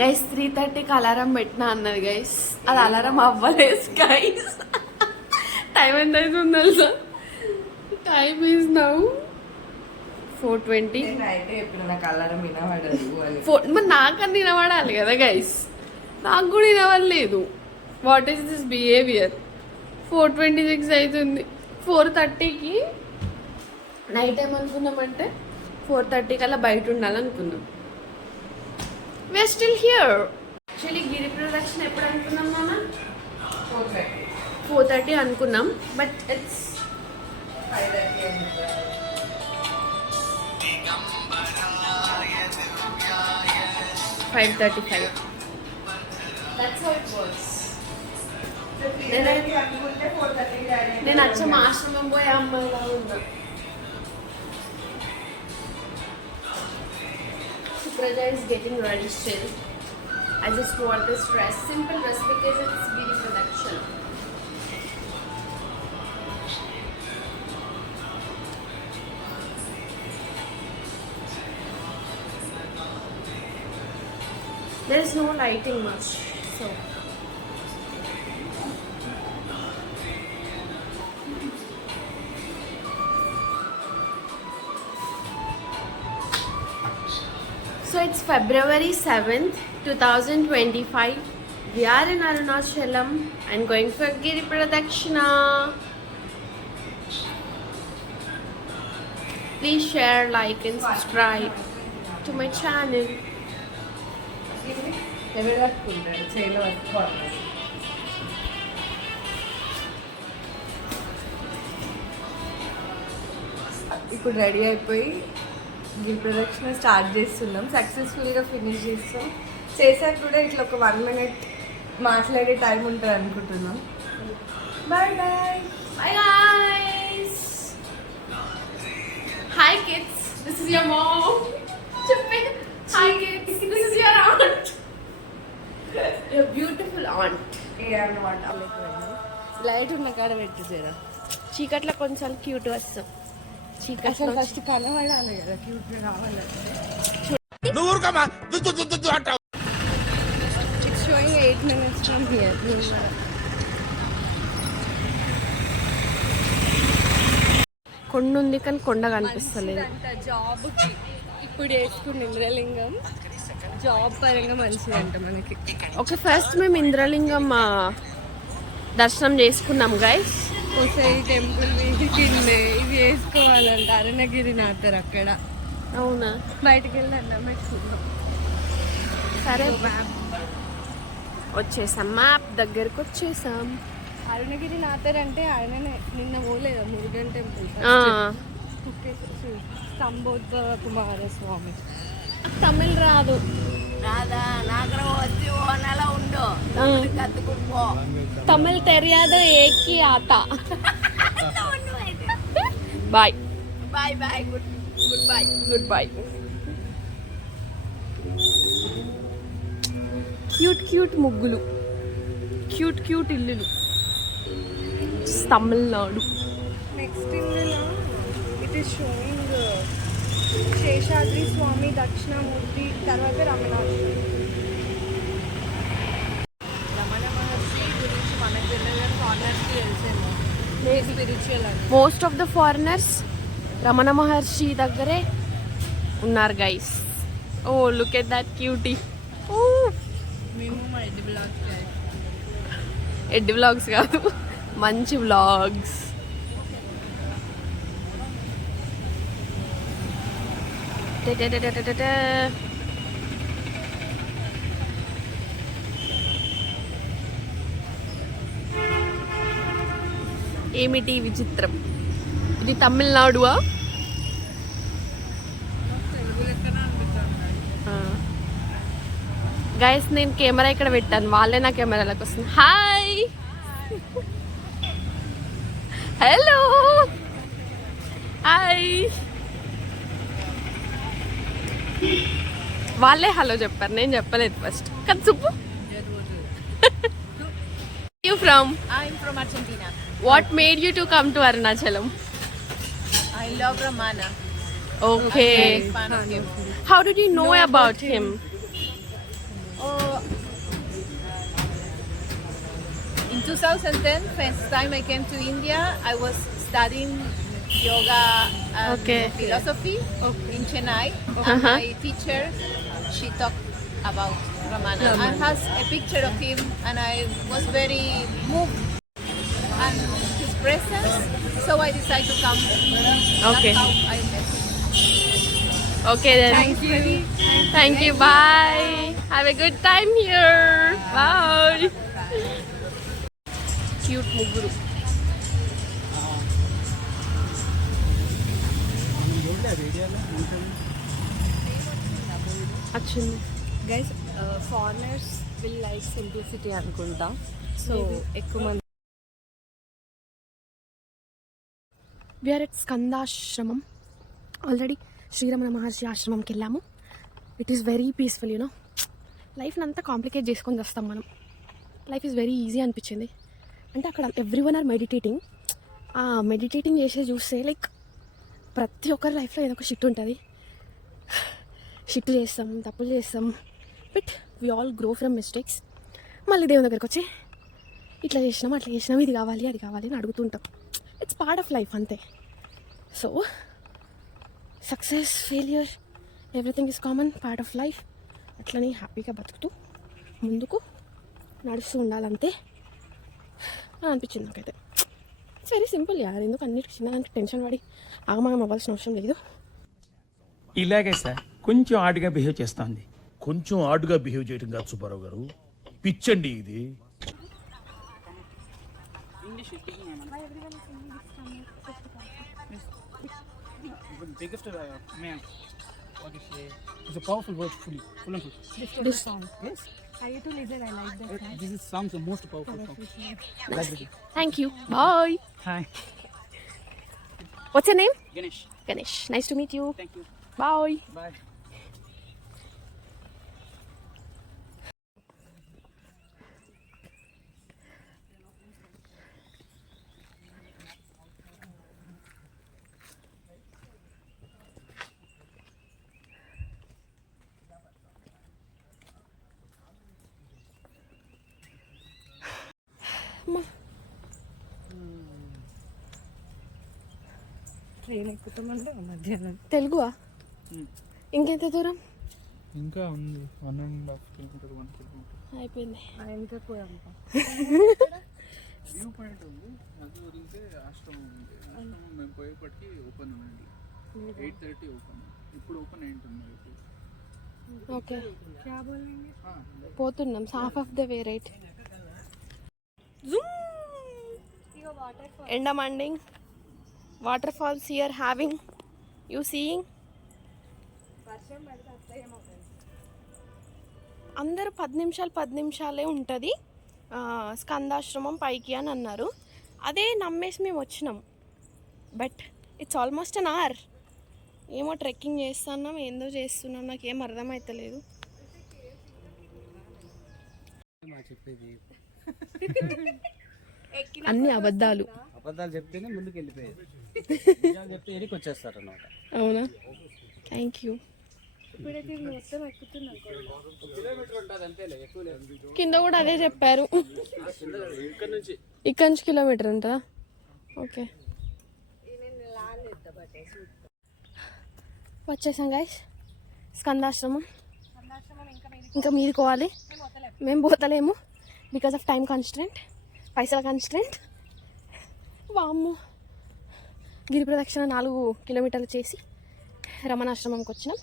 Guys 3:30కి alarm పెట్టినా అన్నది guys, అది అలారం అవ్వలేదు గైస్. టైం ఎంత అవుతుంది తెలుసా? Time is now 4:20. మరి నాకన్నా వినబడాలి కదా గైస్, నాకు కూడా వినవలేదు. What is this behaviour? 4:26 అవుతుంది. 4:30కి నైట్ ఏమనుకున్నామంటే 4:30 కల్లా బయట ఉండాలనుకున్నాం. We are still here. యాక్చువల్లీ గిరి ప్రదక్షిణ ఎప్పుడు అనుకున్నాం నాన్న? 4:30 అనుకున్నాం, but it's 5:35. That's how it works. నేను అచ్చం ఆశ్రమం పోయే అమ్మాయిలా ఉన్నా. Supraja is getting ready still. I just wore this dress, simple dress, because it's Giri Pradakshina. There is no lighting much, so it's February 7th, 2025. We are in Arunachalam and going for Giri Pradakshina. Please share, like and subscribe to my channel. ఇప్పుడు ready అయిపోయి గిరి ప్రదక్షిణ start చేస్తున్నాం. సక్సెస్ఫుల్గా finish చేస్తాం. చేసాక కూడా ఇట్లా ఒక 1 minute మాట్లాడే టైం ఉంటుంది అనుకుంటున్నాం. Bye bye. Bye guys. Hi kids. This is your mom. Hi kids. This is your aunt. Your beautiful aunt. అనమాట. లైట్ ఉన్న కాడ పెట్టి చేరా. చీకట్లో కొంచెం క్యూట్ వస్తాం. అసలు ఫస్ట్ కనబడాలి కదా, క్యూట్ రావాలి. It's showing 8 minutes from here. కొండ ఉంది కానీ కొండ కనిపిస్తలేదు. జాబ్కి ఇప్పుడు వేసుకున్న ఇంద్రలింగం జాబ్ పరంగా మంచిదంట మనకి. ఓకే, ఫస్ట్ మేము ఇంద్రలింగం దర్శనం చేసుకున్నాం గైస్. ఒకసారి టెంపుల్ వీటికింది ఇవి వేసుకోవాలంట. అరుణగిరినాథర్ అక్కడ. అవునా? బయటకు వెళ్ళి అన్నం పెట్టుకుందాం. సరే వచ్చేసాం, మ్యాప్ దగ్గరకు వచ్చేసాం. అరుణగిరినాథర్ అంటే ఆయననే. నిన్న పోలేదా మురుగన్ టెంపుల్? స్తంభోద్భవ కుమారస్వామి. తమిళ్ రాదు. తమిళ్ తెలియదు. ఏకి ఆత. Bye bye bye. Good bye. Good bye. Cute cute ముగ్గులు, క్యూట్ క్యూట్ ఇల్లులు. తమిళనాడు. నెక్స్ట్ ఇందులో it is showing Seshadri Swami, Dakshinamurthy, తర్వాత రమణ మహర్షి గురించి మనకు తెలియదు. ఫారినర్స్కి తెలిసేమో స్పిరిచువల్ అని. Most of the foreigners Ramana Maharshi దగ్గరే ఉన్నారు guys. Oh look at that cutie. మేము మా ఎడ్డి బ్లాగ్స్ ఎడ్డి వ్లాగ్స్ కాదు, మంచి వ్లాగ్స్. ఏమిటి విచిత్రం? ఇది తమిళనాడువా? గైస్ నేను కెమెరా ఇక్కడ పెట్టాను, వాళ్ళే నా కెమెరాలకు వస్తుంది. Hi, hello, hi. వాళ్ళే హలో చెప్పారు, నేను చెప్పలేదు ఫస్ట్. కదా Subbu? You from? I'm from Argentina. What made you to come to Arunachalam? I love Ramana. Okay. Fan of him. How did you know about him? Oh, in 2010, first time I came to India, I was studying yoga and Okay. philosophy in Chennai. Uh-huh. And my teacher, she talked about Ramana and has a picture of him, and I was very moved and his presence, so I decided to come. Okay. That's how I met him. Okay then. Thank you. Bye. Have a good time here. Bye. Cute ముగ్గురు. వచ్చింది. Guys foreigners will like simplicity అనుకుంటా, so ఎక్కువ మంది We are at స్కందాశ్రమం. Already Sriramana మహర్షి ఆశ్రమంకి వెళ్ళాము. It is very peaceful, you know. లైఫ్ని అంతా complicate చేసుకొని వస్తాం మనం. లైఫ్ ఈజ్ వెరీ ఈజీ అనిపించింది. అంటే అక్కడ ఎవ్రీ వన్ ఆర్ మెడిటేటింగ్. ఆ మెడిటేటింగ్ చేసే చూస్తే లైక్ ప్రతి ఒక్కరి లైఫ్లో ఏదో ఒక షిట్ ఉంటుంది. షిట్ చేస్తాం, తప్పులు చేస్తాం, but we all grow from mistakes. మళ్ళీ దేవుని దగ్గరికి వచ్చి ఇట్లా చేసినాం, అట్లా చేసినాం, ఇది కావాలి, అది కావాలి అని అడుగుతుంటాం. ఇట్స్ పార్ట్ ఆఫ్ లైఫ్ అంతే. So success, failure, everything is common, part of life. అట్లనే హ్యాపీగా బతుకుతూ ముందుకు నడుస్తూ ఉండాలంతే అని అనిపించింది నాకైతే. ఇట్స్ వెరీ సింపుల్ యార్. ఎందుకు అన్నిటికి చిన్నదానికి టెన్షన్ పడి ఆగమాగం అవ్వాల్సిన అవసరం లేదు. ఇలాగే సార్ కొంచెం ఆడుగా బిహేవ్ చేస్తోంది. కొంచెం ఆడుగా బిహేవ్ చేయడం కాదు సుబ్బారావు గారు, పిచ్చండి ఇది. Biggest man. What do you say? It's a powerful word, full and full. This Yes. I to listen, I like that. This is sounds the most powerful song. Thank you. Bye. Hi. What's your name? Ganesh. Ganesh. Nice to meet you. Thank you. Bye. Bye. Train ఎక్కుతామంటే మధ్యాహ్నం. తెలుగువా? ఇంకెంత దూరం? ఇంకా ఉంది 1.5 kilometre 1 kilometre అయిపోయింది. ఇంకా కూడా ఉంటాం. వ్యూ పాయింట్ ఉంది, నది వదిలితే ఆశ్రమం ఉంది. ఆశ్రమం మేము పోయేపటికి ఓపెన్ ఉంది, 8:30 ఓపెన్. ఇప్పుడు ఓపెన్ అయి ఉంటుంది. ఓకే, క్యా బోలేంగే? పోతున్నాం. Half of the way right. ఎండ మండింగ్. Water falls here having you seeing. వర్షం పడితే అట్లా ఏమవుతుంది? అందరూ 10 నిమిషాలే ఉంటుంది స్కందాశ్రమం పైకి అని అన్నారు. అదే నమ్మేసి మేము వచ్చినాం. But it's almost an hour. ఏమో ట్రెక్కింగ్ చేస్తున్నాం, ఏందో చేస్తున్నాం, నాకేం అర్థమవుతలేదు. అన్ని అబద్ధాలు. అబద్ధాలు చెప్తేనే ముందుకు వెళ్ళిపోయేది, నిజాలు చెప్తే ఎరికి వచ్చేస్తారు అన్నమాట. అవునా? Thank you. ఇప్పుడైతే మొత్తం ఎక్కుతున్నాం. కిలోమీటర్ ఉంటుంది అంతేలే, ఎక్కువ లేదు. కింద కూడా అదే చెప్పారు. ఇక్కడ నుంచి కిలోమీటర్ ఉంటుందా? ఓకే, వచ్చేసాం గైస్ స్కందాశ్రమం. ఇంకా మీరుకోవాలి, మేము పోతలేము బికాస్ ఆఫ్ టైం కన్స్ట్రెంట్, పైసల కన్స్ట్రెంట్. వామ్ము, గిరి ప్రదక్షిణ 4 కిలోమీటర్లు చేసి రమణాశ్రమంకి వచ్చినాం.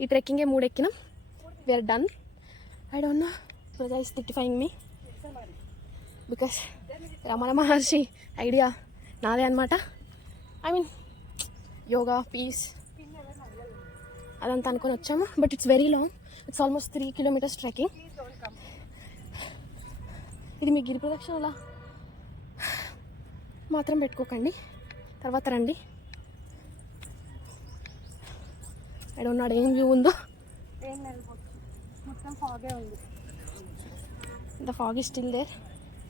ఈ ట్రెక్కింగే 3 ఎక్కినాం. We are done. I don't know ప్రజా ఇస్ టిక్టిఫైయింగ్ మీ బికాస్ రమణ మహర్షి ఐడియా నాదే అనమాట. ఐ మీన్ యోగా, పీస్ అదంతా అనుకొని వచ్చాము. But it's very long. It's almost 3 kilometres trekking. ఇది మీ గిరి ప్రదక్షిణలా మాత్రం పెట్టుకోకండి, తర్వాత రండి. ఐ డోంట్ నో ఏం వ్యూ ఉందో. మొత్తం ఫాగే ఉంది. The fog is still there.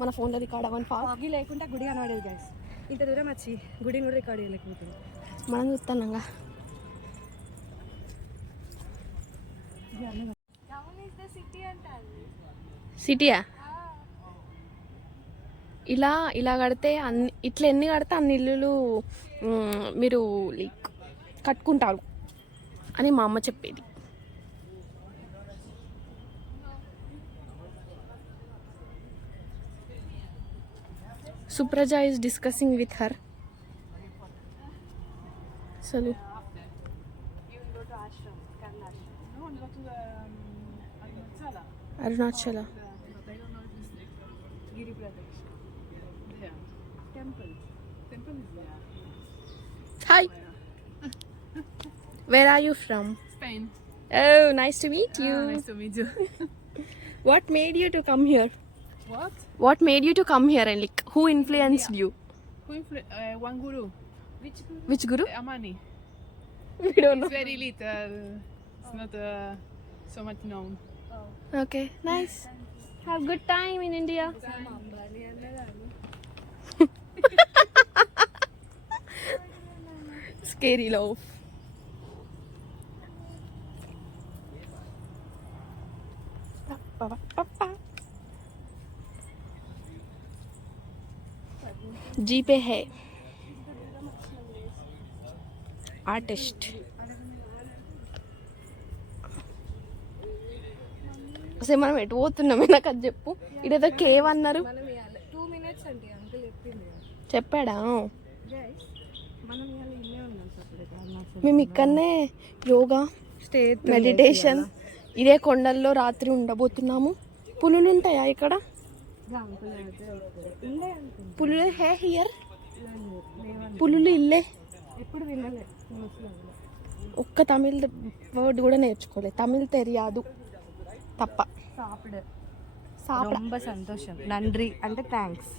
మన ఫోన్లో రికార్డ్ అవ్వని ఫాగ్. ఫాగి లేకుండా గుడి కనబడేది గైస్. ఇంత దూరం వచ్చి గుడిని కూడా రికార్డ్ చేయలేకపోతుంది. మనం చూస్తున్నాంగా. సిటీయా? ఇలా ఇలా కడితే అన్ని ఇట్లా ఎన్ని కడితే అన్ని ఇల్లులు మీరు లైక్ కట్టుకుంటారు అని మా అమ్మ చెప్పేది. Supraja is discussing with her. Salu. Arunachala. Giri Pradeshna. Temple is there. Hi. Where are you from? Spain. Oh, nice to meet you. Nice to meet you. What made you to come here? What? What made you to come here and like who influenced you? One guru. Which guru? Amani. We don't know. It's very little. It's not so much known. Okay, nice. Have good time in India. Scary love. जी पे है artist. అసలు మనం ఎటు పోతున్నామే నాకు అది చెప్పు. ఇదేదో cave అన్నారు. 2 minutes అంటే అంకుల్ చెప్పింది. చెప్పాడా? మనం ఇవాళ ఇల్లే ఉన్నాం సపరేట్. మేము ఇక్కడనే యోగా మెడిటేషన్ ఇదే కొండల్లో రాత్రి ఉండబోతున్నాము. పులులు ఉంటాయా ఇక్కడ? పులులు హే హియర్. పులులు ఇల్లే. ఎప్పుడు వినలే. ఒక్క తమిళ్ వర్డ్ కూడా నేర్చుకోలే. తమిళ్ తెలియదు తప్ప. సాపిడ రొంబ సంతోషం. నండ్రి అంటే థ్యాంక్స్.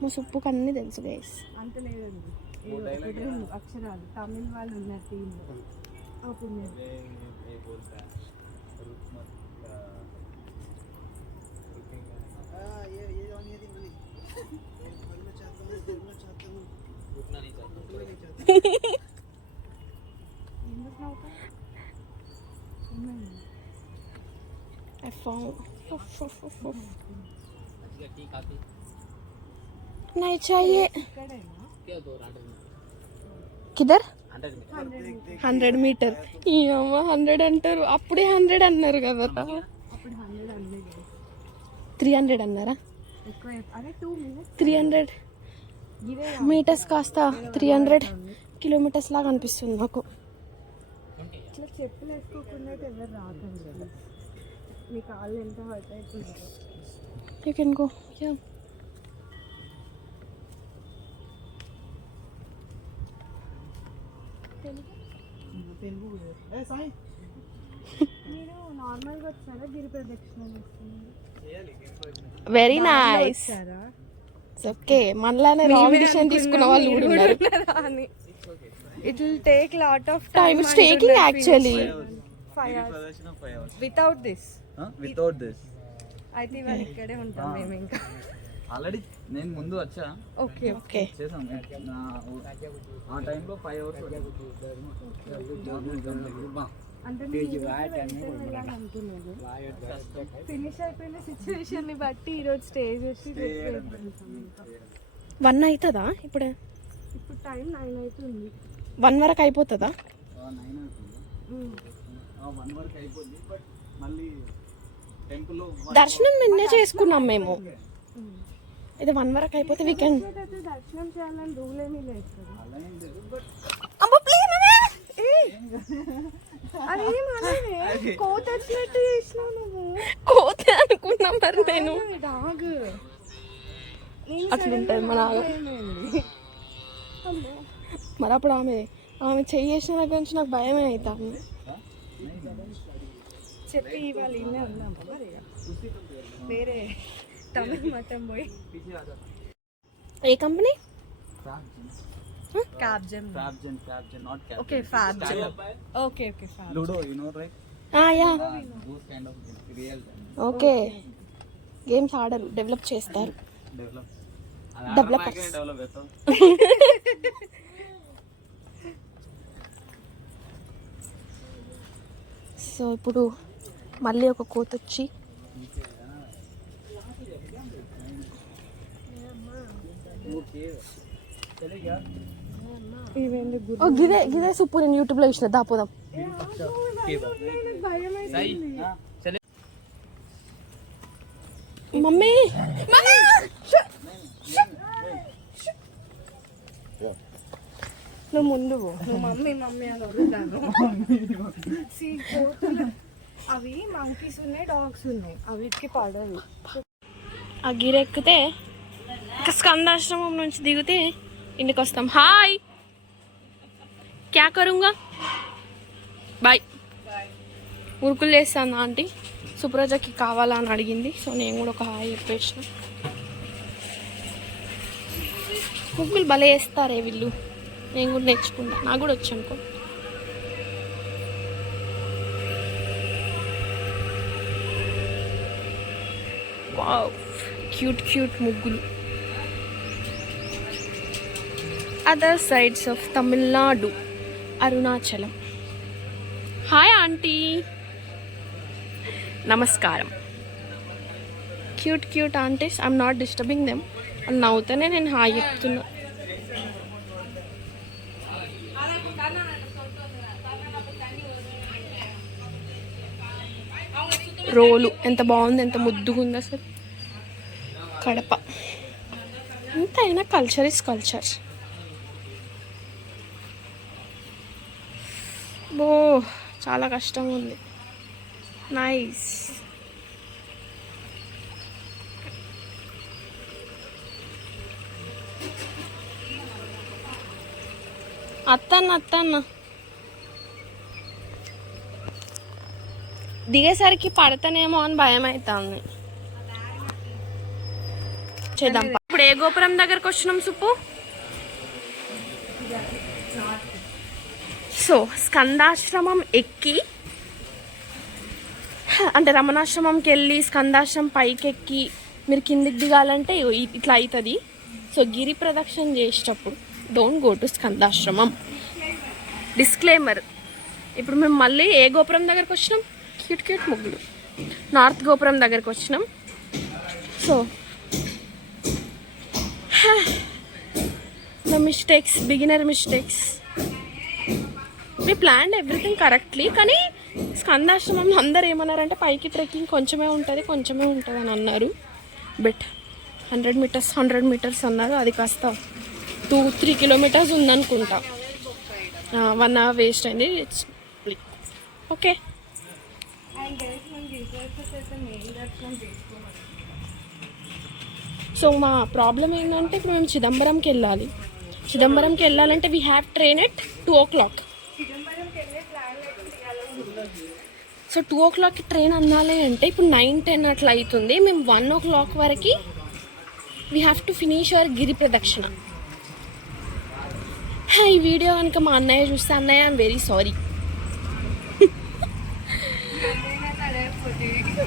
మా సుప్పుకు అన్నీ తెలుసు గైస్. అంత లేదండి, అక్షరాలు తమిళ్ వాళ్ళు ఉన్న టీమ్ అప్పుడు I found. नहीं चाहिए. किधर? 100 మీటర్. ఈ అమ్మ 100 అంటారు. అప్పుడే 100 అన్నారు కదా. అప్పుడు 100 అనలేదు, 300 అన్నారా? ఎక్కువ అదే 2 minutes 300 మీటర్స్ కాస్త 300 కిలోమీటర్స్ లాగా అనిపిస్తుంది నాకు. ఇట్లా చెప్పులు వేసుకోకుండా అయితే ఎవరు రాకండి. మీ కాళ్ళు ఎంత హర్ట్ అవుతుంది. You can go. Yeah. మీరు నార్మల్గా వచ్చారా గిరి ప్రదక్షిణ చేస్తున్నారు? Very nice. ఓకే, మనలానే రాంగ్ డిసిషన్ తీసుకున్న వాళ్ళు కూడా ఉన్నారు. It will take lot of Time is taking actually. 5 hours. Without this. Without this అయితే ఇవాళ ఇక్కడే ఉంటాం మేము ఇంకా. ఆల్రెడీ నేను ముందు వచ్చా. Okay okay. చేసాం ఆ టైంలో 5 hours అంటే ఫినిష్ అయిపోయిన సిచ్యువేషన్ ని బట్టి ఈరోజు స్టే చేసి 1 అవుతుందా ఇప్పుడు? ఇప్పుడు టైం 9 అవుతుంది. 1 వరకు అయిపోతుందా? 9 అవుతుంది. 1 వరకు అయిపోద్ది. బట్ మళ్ళీ టెంపుల్ దర్శనం నిన్నే చేసుకున్నాం మేము. ఇది 1 వరకు అయిపోతే వీకెండ్. దర్శనం చేయాలని రూల్ ఏమీ లేదు కదా. కోత వచ్చినట్టు చేసినావు నువ్వు. కోతే అనుకున్నా మరి నేను. డాగ్ అట్లుంటుంది మన. మరి అప్పుడు ఆమె చేసిన దగ్గర నుంచి నాకు భయమే అవుతాను. చెప్పి ఇవాళ ఇన్నే ఉందాం మరి వేరే తమిళ మతం పోయి. ఏ company? Capgemini. not Capgemini. Okay, Fabgen. Okay, Fabgen. Ludo, you know, right? Yeah. Those kind of real okay, games ఆడరు, డెవలప్ చేస్తారు. develop. Developers. Develop సో ఇప్పుడు మళ్ళీ ఒక కోత వచ్చి ఓ గిదే గిదే సూపు నేను యూట్యూబ్లో చూసిన దాపోదాం మమ్మీ నువ్వు ముందు పో. నువ్వు మమ్మీ మమ్మీ అని అడుగుతాను. అవి మంకీస్ ఉన్నాయి, డాగ్స్ ఉన్నాయి, అవిటికి పడదు. ఆ గిరెక్కితే ఇంకా స్కందాశ్రమం నుంచి దిగితే ఇంటికి వస్తాం. హాయ్ క్యా కరుంగా బాయ్. ఉరుకులు చేస్తాను ఆంటీ, సుప్రజకి కావాలా అని అడిగింది. సో నేను కూడా ఒక హాయ్ చెప్పేసిన. ముగ్గులు భలే వేస్తారే వీళ్ళు, నేను కూడా నేర్చుకున్నా, నాకు కూడా వచ్చి అనుకో. వావ్ క్యూట్ క్యూట్ ముగ్గులు. Other sides of Tamilnadu, Arunachalam. Hi aunty, నమస్కారం. Cute cute aunties, I'm not disturbing them అని నవ్వుతానే నేను హాయ్ చెప్తున్నా. రోలు ఎంత బాగుంది, ఎంత ముద్దుగా ఉంది అసలు. కడప ఎంతైనా కల్చర్ ఇస్ కల్చర్. బో చాలా కష్టంగా ఉంది. నైస్. అత్తన్న దిగేసరికి పడతానేమో అని భయం అవుతుంది. చేద్దాం. ఇప్పుడు ఏ గోపురం దగ్గరకు వచ్చినాం సుప్పు? సో స్కందాశ్రమం ఎక్కి, అంటే రమణాశ్రమంకి వెళ్ళి స్కందాశ్రమం పైకి ఎక్కి మీరు కిందికి దిగాలంటే ఇట్లా అవుతుంది. సో గిరి ప్రదక్షిణ చేసేటప్పుడు డోంట్ గో టు స్కందాశ్రమం. డిస్క్లైమర్. ఇప్పుడు మేము మళ్ళీ ఏ గోపురం దగ్గరకు వచ్చినాం? క్యూట్ క్యూట్ ముగ్గులు. నార్త్ గోపురం దగ్గరకు వచ్చినాం. So the mistakes, beginner mistakes. we planned everything correctly, కానీ స్కందాశ్రమంలో అందరు ఏమన్నారంటే పైకి ట్రెక్కింగ్ కొంచెమే ఉంటుంది అని అన్నారు. బట్ 100 మీటర్స్ అన్నారు. అది కాస్త 2-3 కిలోమీటర్స్ ఉందనుకుంటా. 1 hour వేస్ట్ అయింది. It's okay. సో మా ప్రాబ్లం ఏంటంటే ఇప్పుడు మేము చిదంబరంకి వెళ్ళాలి. చిదంబరంకి వెళ్ళాలంటే we have train at 2 o'clock. So 2 o'clockకి ట్రైన్ అందాలి అంటే ఇప్పుడు 9-10 అట్లా అవుతుంది. మేము 1 o'clock వరకు we have to finish our గిరి ప్రదక్షిణ. ఈ వీడియో కనుక మా అన్నయ్య చూస్తే, అన్నయ్య ఐఎమ్ వెరీ సారీ.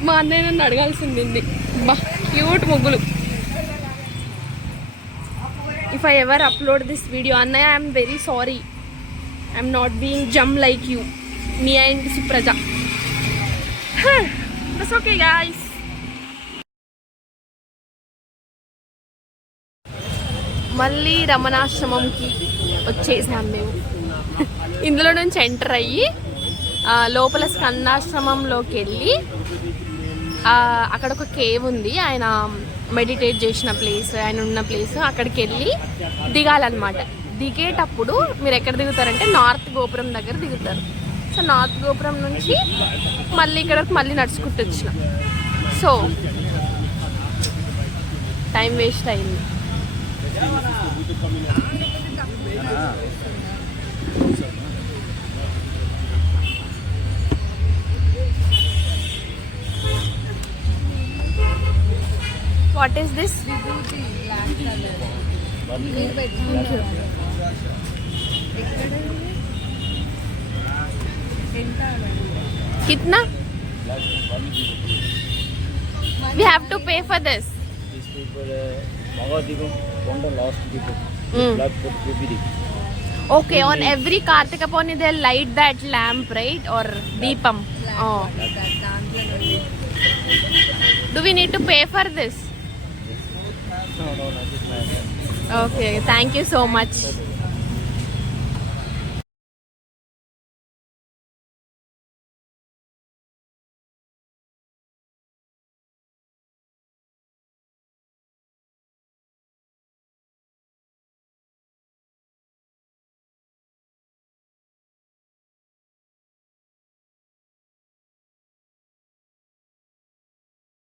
మా అన్నయ్య నన్ను అడగాల్సింది. బా క్యూట్ ముగ్గులు. If I ever upload this video, అన్నయ్య I'm very sorry. I'm not being జమ్ లైక్ యూ, మీ and Supraja. That's okay guys. మళ్ళీ రమణాశ్రమంకి వచ్చేసాం మేము. ఇందులో నుంచి ఎంటర్ అయ్యి లోపల స్కందాశ్రమంలోకి వెళ్ళి అక్కడ ఒక కేవ్ ఉంది, ఆయన మెడిటేట్ చేసిన ప్లేస్, ఆయన ఉన్న ప్లేస్. అక్కడికి వెళ్ళి దిగాలన్నమాట. దిగేటప్పుడు మీరు ఎక్కడ దిగుతారంటే నార్త్ గోపురం దగ్గర దిగుతారు. సో నార్త్ గోపురం నుంచి మళ్ళీ ఇక్కడికి మళ్ళీ నడుచుకుంటూ వచ్చిన. సో టైం వేస్ట్ అయింది. What is this? कितना? We have to pay for this. Okay, on every Kartika Purnima they'll light that lamp, right? Or Deepam. Oh. దాంట్లో నుండి Do we need to pay for this? No, this is my Okay, thank you so much.